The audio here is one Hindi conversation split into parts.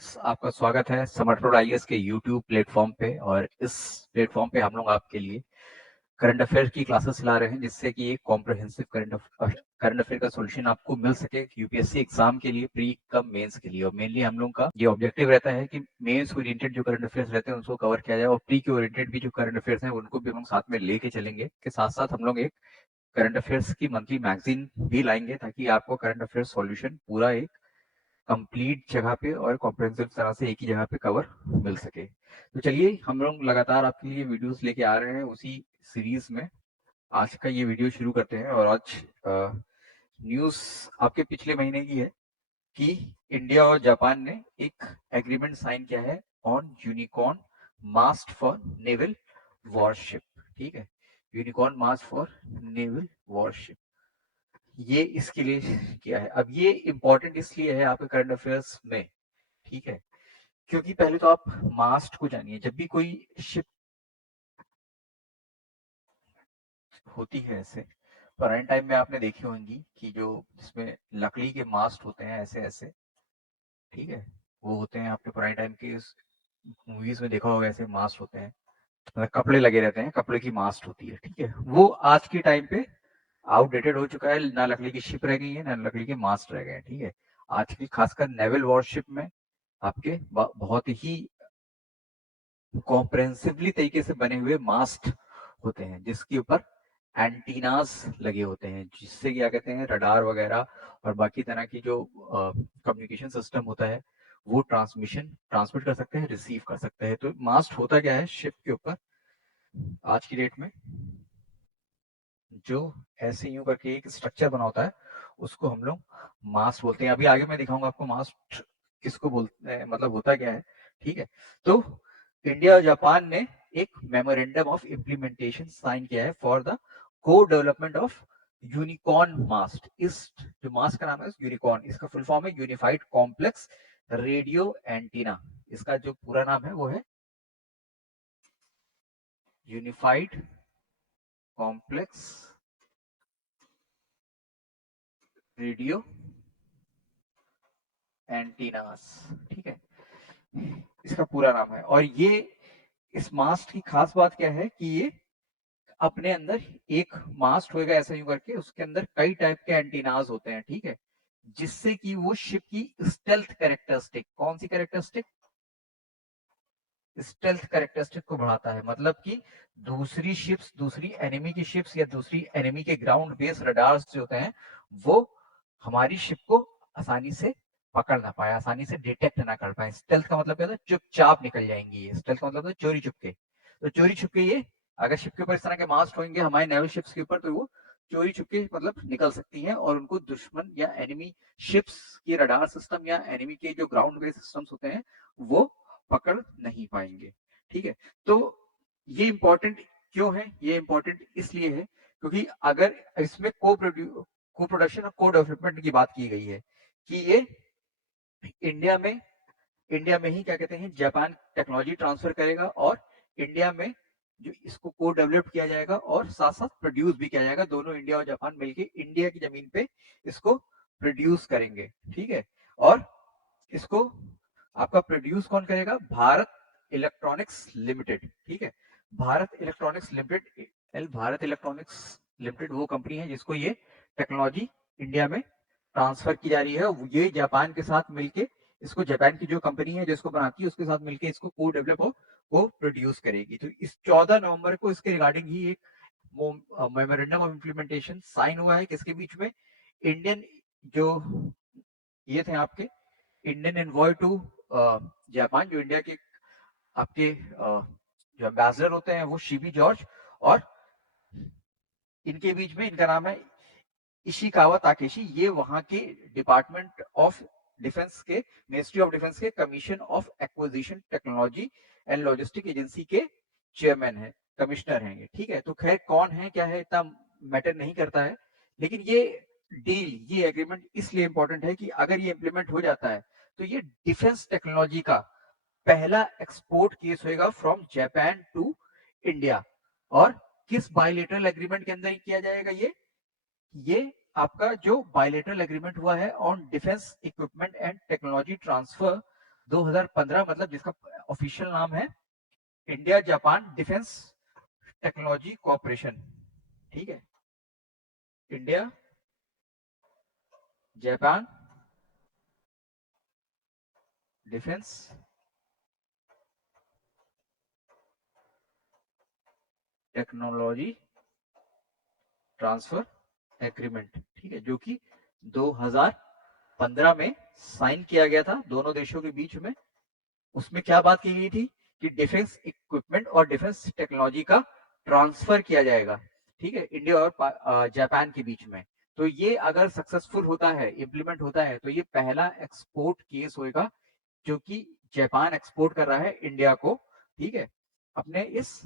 फ्रेंड्स, आपका स्वागत है समर्थन आईएएस के यूट्यूब प्लेटफॉर्म पे। और इस प्लेटफॉर्म पे हम लोग आपके लिए करंट अफेयर की क्लासेस ला रहे हैं, जिससे कि एक कॉम्प्रिहेंसिव करंट अफेयर का सॉल्यूशन आपको मिल सके यूपीएससी एग्जाम के लिए, प्री कम मेंस के लिए। और मेनली हम लोग का ये ऑब्जेक्टिव रहता है कि मेंस ओरिएंटेड जो करंट अफेयर्स रहते हैं उसको कवर किया जाए, और प्री के ओरिएंटेड भी जो करंट अफेयर्स हैं उनको भी हम साथ में लेके चलेंगे। के साथ साथ हम लोग एक करंट अफेयर्स की मंथली मैगजीन भी लाएंगे, ताकि आपको करंट अफेयर्स सॉल्यूशन पूरा एक कंप्लीट जगह पे और कॉम्प्रिहेंसिव तरह से एक ही जगह पे कवर मिल सके। तो चलिए, हम लोग लगातार आपके लिए वीडियोस लेके आ रहे हैं उसी सीरीज में। आज का ये वीडियो शुरू करते हैं। और आज न्यूज आपके पिछले महीने की है कि इंडिया और जापान ने एक एग्रीमेंट साइन किया है on unicorn mast for naval warship. ठीक है, unicorn mast for naval warship, ये इसके लिए किया है। अब ये इंपॉर्टेंट इसलिए है आपके करंट अफेयर्स में, ठीक है, क्योंकि पहले तो आप मास्ट को जानिए। जब भी कोई शिप होती है ऐसे, पुराने टाइम में आपने देखी होंगी कि जो जिसमें लकड़ी के मास्ट होते हैं ऐसे ऐसे, ठीक है, वो होते हैं आपके पुराने टाइम के मूवीज में देखा होगा, ऐसे मास्ट होते हैं, मतलब कपड़े लगे रहते हैं, कपड़े की मास्ट होती है। ठीक है, वो आज के टाइम पे आउटडेटेड हो चुका है। ना लकड़ी की शिप रह गई है, ना लकड़ी के मास्ट रह गए हैं। ठीक है, आज की खासकर नेवल वॉरशिप में आपके बहुत ही कॉम्प्रेहेंसिवली तरीके से बने हुए मास्ट होते हैं, जिसके ऊपर एंटीनास लगे होते हैं, जिससे क्या कहते हैं रडार वगैरह और बाकी तरह की जो कम्युनिकेशन सिस्टम होता है वो ट्रांसमिट कर सकते हैं, रिसीव कर सकते हैं। तो मास्ट होता क्या है शिप के ऊपर आज की डेट में, जो ऐसे यूं करके एक स्ट्रक्चर बना होता है, उसको हम लोग मास्ट बोलते हैं। अभी आगे मैं दिखाऊंगा आपको मास्ट किसको बोलते हैं, मतलब होता क्या है। ठीक है, तो इंडिया और जापान ने एक मेमोरेंडम ऑफ इम्प्लीमेंटेशन साइन किया है फॉर द को डेवलपमेंट ऑफ यूनिकॉर्न मास्ट। इस जो मास्ट का नाम है यूनिकॉर्न, इसका फुल फॉर्म है यूनिफाइड कॉम्प्लेक्स रेडियो एंटीना। इसका जो पूरा नाम है वो है यूनिफाइड कॉम्प्लेक्स रेडियो एंटीनास। ठीक है, इसका पूरा नाम है। और ये इस मास्ट की खास बात क्या है कि ये अपने अंदर एक मास्ट होएगा ऐसा यूं करके, उसके अंदर कई टाइप के एंटीनास होते हैं। ठीक है, जिससे कि वो शिप की स्टेल्थ कैरेक्टरिस्टिक, कौन सी कैरेक्टरिस्टिक, स्टेल्थ कैरेक्टरिस्टिक को बढ़ाता है। मतलब कि दूसरी शिप्स, दूसरी एनिमी की शिप्स या दूसरी एनिमी के ग्राउंड बेस रडार्स जो होते हैं, वो हमारी शिप को आसानी से पकड़ ना पाए, आसानी से डिटेक्ट ना कर पाए। स्टेल्थ का मतलब क्या होता है, चुपचाप निकल जाएंगी ये। स्टेल्थ का मतलब है चोरी छुपके। तो चोरी छुपके ये अगर शिप के ऊपर इस तरह के मास्ट होंगे हमारे नेवल शिप्स के ऊपर, तो वो चोरी छुपके मतलब निकल सकती हैं, और उनको दुश्मन या एनिमी शिप्स की रडार सिस्टम या एनिमी के जो ग्राउंड बेस सिस्टम्स होते हैं वो पकड़ नहीं पाएंगे। ठीक है, तो ये इंपॉर्टेंट क्यों है, ये इंपॉर्टेंट इसलिए है क्योंकि अगर इसमें को प्रोडक्शन और को डेवलपमेंट की बात की गई है कि ये इंडिया में ही क्या कहते हैं जापान टेक्नोलॉजी ट्रांसफर करेगा, और इंडिया में जो इसको को डेवलप किया जाएगा और साथ साथ प्रोड्यूस भी किया जाएगा। दोनों इंडिया और जापान मिलकर इंडिया की जमीन पे इसको प्रोड्यूस करेंगे। ठीक है, और इसको आपका प्रोड्यूस कौन करेगा, भारत इलेक्ट्रॉनिक्स लिमिटेड। ठीक है, Bharat electronics limited, Bharat electronics limited वो कंपनी है जिसको ये टेक्नोलॉजी इंडिया में ट्रांसफर की जा रही है। ये जापान के साथ मिलके इसको, जापान की जो कंपनी है जो इसको बनाती है उसके साथ मिलके इसको को डेवलप और को प्रोड्यूस करेगी। तो इस 14 नवंबर को इसके रिगार्डिंग ही एक मेमोरेंडम ऑफ इम्प्लीमेंटेशन साइन हुआ है। किसके बीच में, इंडियन जो ये थे आपके इंडियन एनवॉय टू जापान, जो इंडिया के आपके जो एम्बेसडर होते हैं वो शिबी जॉर्ज, और इनके बीच में, इनका नाम है इशिकावा ताकेशी। ये वहां के डिपार्टमेंट ऑफ डिफेंस के, मिनिस्ट्री ऑफ डिफेंस के commission of acquisition technology and logistic agency के चेयरमैन है, कमिश्नर हैं ये। ठीक है, तो खैर कौन है क्या है इतना मैटर नहीं करता है, लेकिन ये डील, ये एग्रीमेंट इसलिए इंपॉर्टेंट है कि अगर ये इंप्लीमेंट हो जाता है तो ये डिफेंस टेक्नोलॉजी का पहला एक्सपोर्ट केस होगा फ्रॉम जापान टू इंडिया। और किस बायलेटरल एग्रीमेंट के अंदर किया जाएगा ये आपका जो बायलेटरल एग्रीमेंट हुआ है on defence equipment and technology transfer 2015 मतलब जिसका ऑफिशियल नाम है India Japan defence technology cooperation, ठीक है, India Japan defence technology transfer agreement, ठीक है, जो कि 2015 में साइन किया गया था दोनों देशों के बीच में। उसमें क्या बात की गई थी कि डिफेंस इक्विपमेंट और डिफेंस टेक्नोलॉजी का ट्रांसफर किया जाएगा, ठीक है, इंडिया और जापान के बीच में। तो ये अगर सक्सेसफुल होता है, इम्प्लीमेंट होता है, तो ये पहला एक्सपोर्ट केस होगा जो कि जापान एक्सपोर्ट कर रहा है इंडिया को, ठीक है, अपने इस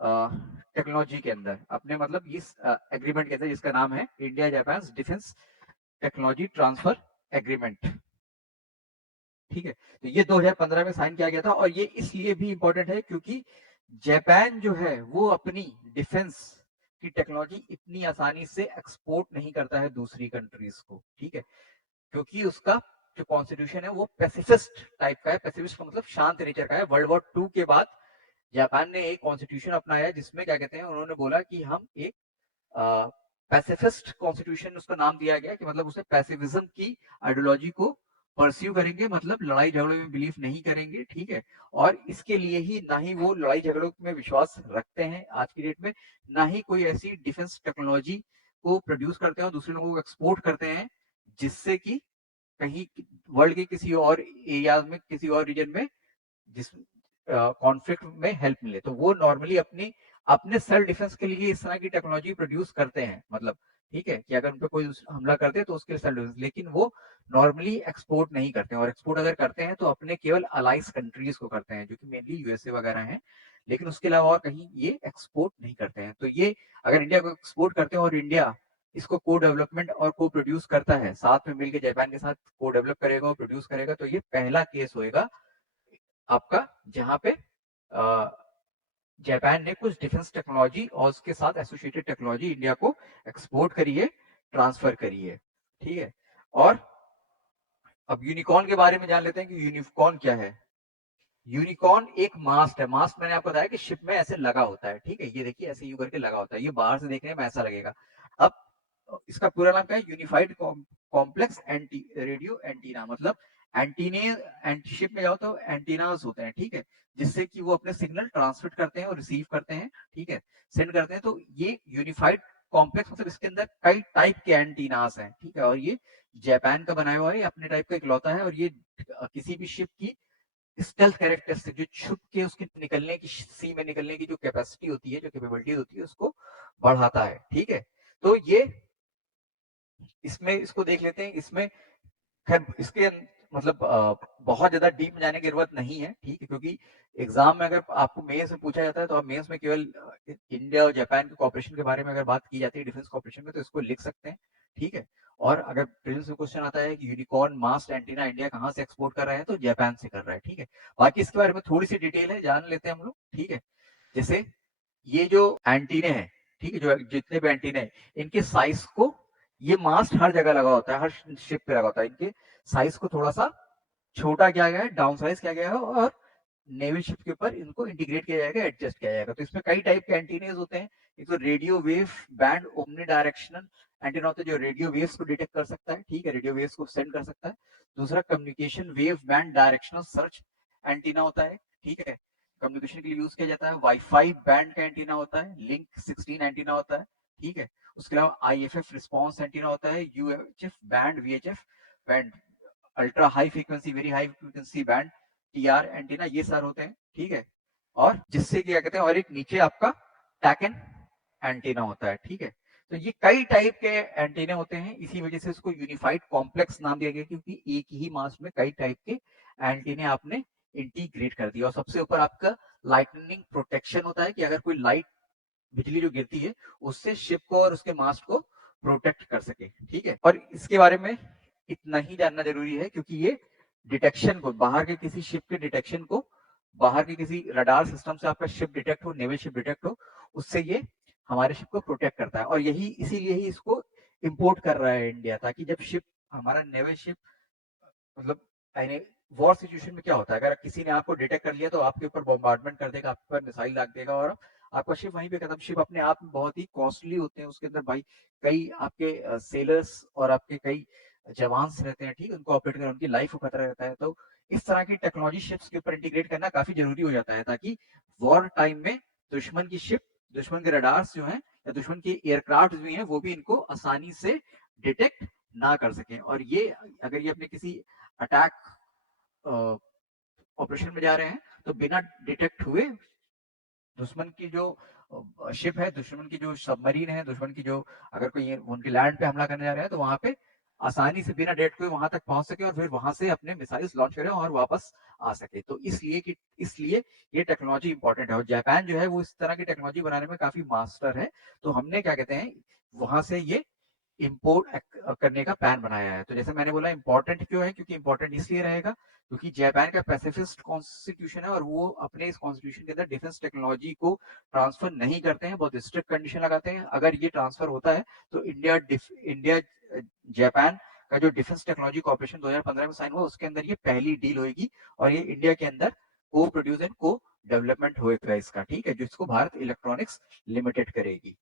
टेक्नोलॉजी के अंदर, अपने मतलब इस एग्रीमेंट के अंदर जिसका नाम है India Japan defence technology transfer agreement, ठीक है। तो ये 2015 में साइन किया गया था और ये इसलिए भी इंपॉर्टेंट है क्योंकि जापान जो है वो अपनी डिफेंस की टेक्नोलॉजी इतनी आसानी से एक्सपोर्ट नहीं करता है दूसरी कंट्रीज को, ठीक है, क्योंकि उसका जो कॉन्स्टिट्यूशन है वो पैसिफिस्ट टाइप का है। पैसिफिस्ट का मतलब शांत नेचर का है। वर्ल्ड वॉर 2 के बाद जापान ने एक कॉन्स्टिट्यूशन अपनाया जिसमें क्या कहते हैं, उन्होंने बोला कि हम एक पैसिफिस्ट कॉन्स्टिट्यूशन उसका नाम दिया गया कि मतलब उसने पैसिफिज्म की आइडियोलॉजी को परस्यू करेंगे, मतलब लड़ाई झगड़ों में बिलीव नहीं करेंगे, ठीक है, और इसके लिए ही ना ही वो लड़ाई झगड़ों में विश्वास रखते हैं आज की डेट में, ना ही कोई ऐसी डिफेंस टेक्नोलॉजी को प्रोड्यूस करते हैं और दूसरे लोगों को एक्सपोर्ट करते हैं जिससे कि कहीं वर्ल्ड के किसी और एरिया में, किसी और रीजन में जिस कॉन्फ्लिक्ट में हेल्प मिले। तो वो नॉर्मली अपनी अपने सेल्फ डिफेंस के लिए इस तरह की टेक्नोलॉजी प्रोड्यूस करते हैं, मतलब ठीक है, कि अगर उन पर कोई हमला करते हैं तो उसके सेल्फ डिफेंस, लेकिन वो नॉर्मली एक्सपोर्ट नहीं करते हैं, और एक्सपोर्ट अगर करते हैं तो अपने केवल अलाइज कंट्रीज को करते हैं जो कि मेनली यूएसए वगैरह हैं, लेकिन उसके अलावा और कहीं ये एक्सपोर्ट नहीं करते हैं। तो ये अगर इंडिया को एक्सपोर्ट करते हैं और इंडिया इसको को डेवलपमेंट और को प्रोड्यूस करता है, साथ में मिलकर जापान के साथ को डेवलप करेगा और प्रोड्यूस करेगा, तो ये पहला केस होएगा आपका जहां पे जापान ने कुछ डिफेंस टेक्नोलॉजी और उसके साथ एसोसिएटेड टेक्नोलॉजी इंडिया को एक्सपोर्ट करी है, ट्रांसफर करी है, ठीक है। और अब यूनिकॉर्न के बारे में जान लेते हैं कि यूनिकॉर्न क्या है। यूनिकॉर्न एक मास्ट है। मास्ट मैंने आपको बताया कि शिप में ऐसे लगा होता है, ठीक है, ये देखिए ऐसे यू करके लगा होता है, ये बाहर से देखने में ऐसा लगेगा। अब इसका पूरा नाम क्या है, unified complex anti radio antenna, मतलब एंटीने शिप में जाओ तो एंटीनास होते हैं, ठीक है, जिससे कि वो अपने सिग्नल ट्रांसमिट करते हैं और रिसीव करते हैं, ठीक है, सेंड करते हैं। तो ये यूनिफाइड कॉम्प्लेक्स मतलब इसके अंदर कई टाइप के एंटीनास हैं, ठीक है, और ये जापान का बनाया हुआ है, अपने टाइप का इकलौता है, और ये किसी भी शिप की स्टेल्थ कैरेक्टरिस्टिक जो छुप के उसकी निकलने की, सी में निकलने की जो कैपेसिटी होती है, जो कैपेबिलिटी होती है, उसको बढ़ाता है, ठीक है। तो ये इसमें इसको देख लेते हैं। इसमें खैर इसके मतलब बहुत ज्यादा डीप में जाने की जरूरत नहीं है, ठीक है, क्योंकि एग्जाम में अगर आपको मेंस में पूछा जाता है तो आप मेंस में केवल इंडिया और जापान के कॉपरेशन के बारे में अगर बात की जाती है डिफेंस कॉपरेशन में, तो इसको लिख सकते हैं, ठीक है। और अगर प्रीलिम्स में क्वेश्चन आता है कि यूनिकॉर्न मास्ट एंटीना इंडिया कहाँ से एक्सपोर्ट कर रहा है, तो जापान से कर रहा है, ठीक है। बाकी इसके बारे में थोड़ी सी डिटेल है, जान लेते हैं हम लोग, ठीक है। जैसे ये जो एंटीने हैं, ठीक है, जो जितने भी एंटीने हैं, इनके साइज को, ये मास्ट हर जगह लगा होता है, हर शिप पे लगा होता है, इनके साइज को थोड़ा सा छोटा किया गया है, डाउन साइज किया गया है, और नेवल शिप के ऊपर इनको इंटीग्रेट किया जाएगा, एडजस्ट किया जाएगा। तो इसमें कई टाइप के एंटीने होते हैं। एक तो radio wave band omni directional antenna होता है जो रेडियो वेव्स को डिटेक्ट कर सकता है, ठीक है, रेडियो वेव्स को सेंड कर सकता है। दूसरा communication wave band directional search antenna होता है, ठीक है, कम्युनिकेशन के लिए यूज किया जाता है। वाईफाई बैंड का एंटीना होता है, लिंक 16 एंटीना होता है, ठीक है। उसके अलावा आईएफएफ रिस्पॉन्स एंटीना होता है, UHF band, VHF band, ultra high frequency, very high frequency band, TR antenna, ये सारे होते हैं, ठीक है। और जिससे क्या कहते हैं, और एक नीचे आपका टैकन एंटीना होता है, ठीक है। तो ये कई टाइप के एंटीने होते हैं, इसी वजह से इसको यूनिफाइड कॉम्प्लेक्स नाम दिया गया, क्योंकि एक ही मास में कई टाइप के एंटीने आपने इंटीग्रेट कर दिया। और सबसे ऊपर आपका लाइटनिंग प्रोटेक्शन होता है कि अगर कोई लाइट, बिजली जो गिरती है, उससे शिप को और उसके मास्ट को प्रोटेक्ट कर सके, ठीक है। और इसके बारे में इतना ही जानना जरूरी है क्योंकि ये डिटेक्शन को, बाहर के किसी शिप के डिटेक्शन को, बाहर के किसी रडार सिस्टम से आपका शिप डिटेक्ट हो, नेवल शिप डिटेक्ट हो, उससे ये हमारे शिप को प्रोटेक्ट करता है। और यही इसीलिए ही इसको इंपोर्ट कर रहा है इंडिया, ताकि जब शिप, हमारा नेवल शिप मतलब वॉर सिचुएशन में क्या होता है, अगर किसी ने आपको डिटेक्ट कर लिया तो आपके ऊपर बॉम्बार्डमेंट कर देगा, आपके ऊपर मिसाइल दाग देगा और आपका शिप वहीं पे खत्म। शिप अपने आप में बहुत ही कॉस्टली होते हैं, उसके अंदर भाई कई आपके सेलर्स और आपके कई जवान्स रहते हैं, ठीक, उनको ऑपरेट करना, उनकी लाइफ को खतरा रहता है। तो इस तरह की टेक्नोलॉजी शिप्स के ऊपर इंटीग्रेट करना काफी जरूरी हो जाता है, ताकि वॉर टाइम में दुश्मन की शिप, दुश्मन के रडार्स जो हैं या दुश्मन के एयरक्राफ्ट भी हैं, वो भी इनको आसानी से डिटेक्ट ना कर सकें। और ये अगर ये अपने किसी अटैक ऑपरेशन में जा रहे हैं तो बिना डिटेक्ट हुए दुश्मन की जो शिप है, दुश्मन की जो सबमरीन है, दुश्मन की जो, अगर कोई उनके लैंड पे हमला करने जा रहा है तो वहां पे आसानी से बिना डेट हुए वहां तक पहुंच सके और फिर वहां से अपने मिसाइल्स लॉन्च करें और वापस आ सके। तो इसलिए ये टेक्नोलॉजी इंपॉर्टेंट है और जापान जो है वो इस तरह की टेक्नोलॉजी बनाने में काफी मास्टर है। तो हमने क्या कहते हैं वहां से ये इंपोर्ट करने का प्लान बनाया है। तो जैसे मैंने बोला इंपॉर्टेंट क्यों है, क्योंकि इंपॉर्टेंट इसलिए रहेगा क्योंकि जापान का पैसिफिस्ट कॉन्स्टिट्यूशन है और वो अपने इस कॉन्स्टिट्यूशन के अंदर डिफेंस टेक्नोलॉजी को ट्रांसफर नहीं करते हैं, बहुत स्ट्रिक्ट कंडीशन लगाते हैं। अगर ये ट्रांसफर होता है तो इंडिया जापान का जो डिफेंस टेक्नोलॉजी कॉर्पोरेशन 2015 में साइन हुआ उसके अंदर ये पहली डील होगी और ये इंडिया के अंदर को प्रोड्यूस एंड को डेवलपमेंट होएगा इसका, ठीक है, जिसको भारत इलेक्ट्रॉनिक्स लिमिटेड करेगी।